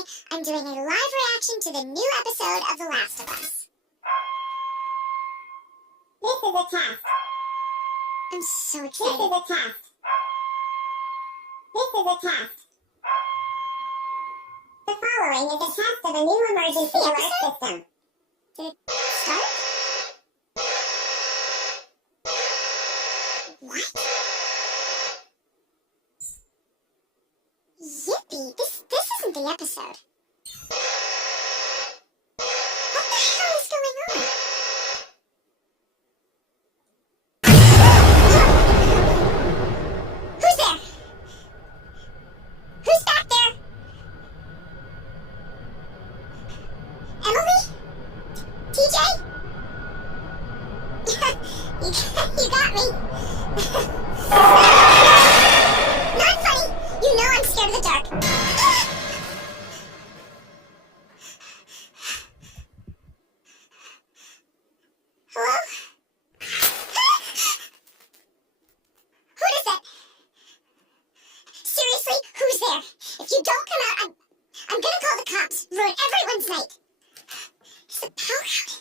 today I'm doing a live reaction to the new episode of The Last of Us. This is a test. I'm so excited. This is a test. This is a test. The following is a test of a new emergency alert system. Did it start? What? Yippee! This isn't the episode. What the hell is going on? Who's there? Who's back there? Emily? TJ? You got me. Not funny. You know I'm scared of the dark. Hello? Who is it? Seriously, who's there? If you don't come out, I'm gonna call the cops. Ruin everyone's night. Is the power out?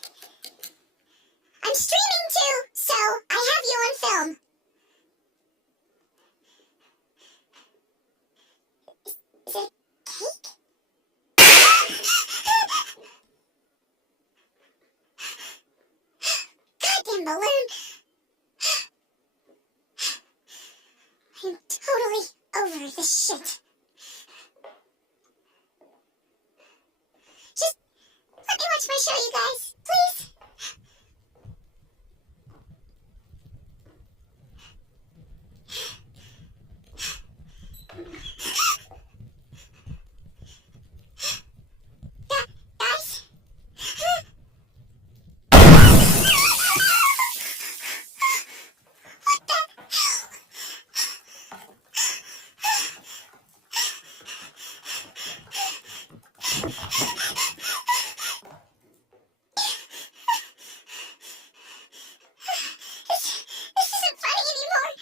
I'm streaming too, so I have you on film. Is it a cake? Goddamn balloon! I'm totally over this shit. Just let me watch my show, you guys, please. Guys? What the hell? This isn't funny anymore.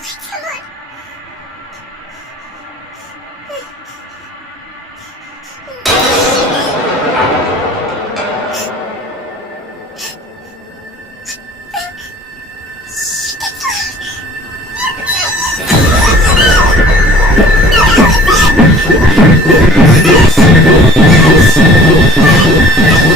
Come on.